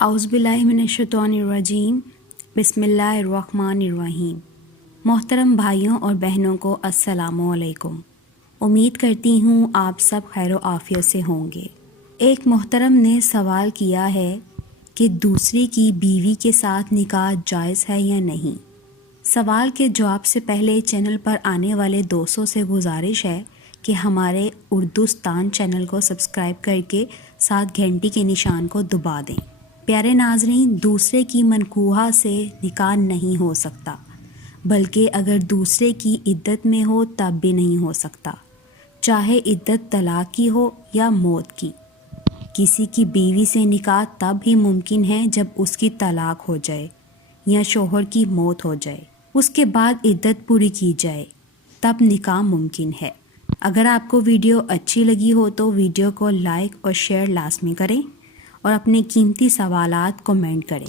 اعوذ باللہ من الشیطان الرجیم، بسم اللہ الرحمن الرحیم۔ محترم بھائیوں اور بہنوں کو السلام علیکم۔ امید کرتی ہوں آپ سب خیر و عافیت سے ہوں گے۔ ایک محترم نے سوال کیا ہے کہ دوسری کی بیوی کے ساتھ نکاح جائز ہے یا نہیں۔ سوال کے جواب سے پہلے چینل پر آنے والے دوستوں سے گزارش ہے کہ ہمارے اردوستان چینل کو سبسکرائب کر کے ساتھ گھنٹی کے نشان کو دبا دیں۔ پیارے ناظرین، دوسرے کی منکوحہ سے نکاح نہیں ہو سکتا، بلکہ اگر دوسرے کی عدت میں ہو تب بھی نہیں ہو سکتا، چاہے عدت طلاق کی ہو یا موت کی۔ کسی کی بیوی سے نکاح تب ہی ممکن ہے جب اس کی طلاق ہو جائے یا شوہر کی موت ہو جائے، اس کے بعد عدت پوری کی جائے، تب نکاح ممکن ہے۔ اگر آپ کو ویڈیو اچھی لگی ہو تو ویڈیو کو لائک اور شیئر لازمی کریں اور اپنے قیمتی سوالات کمنٹ کریں۔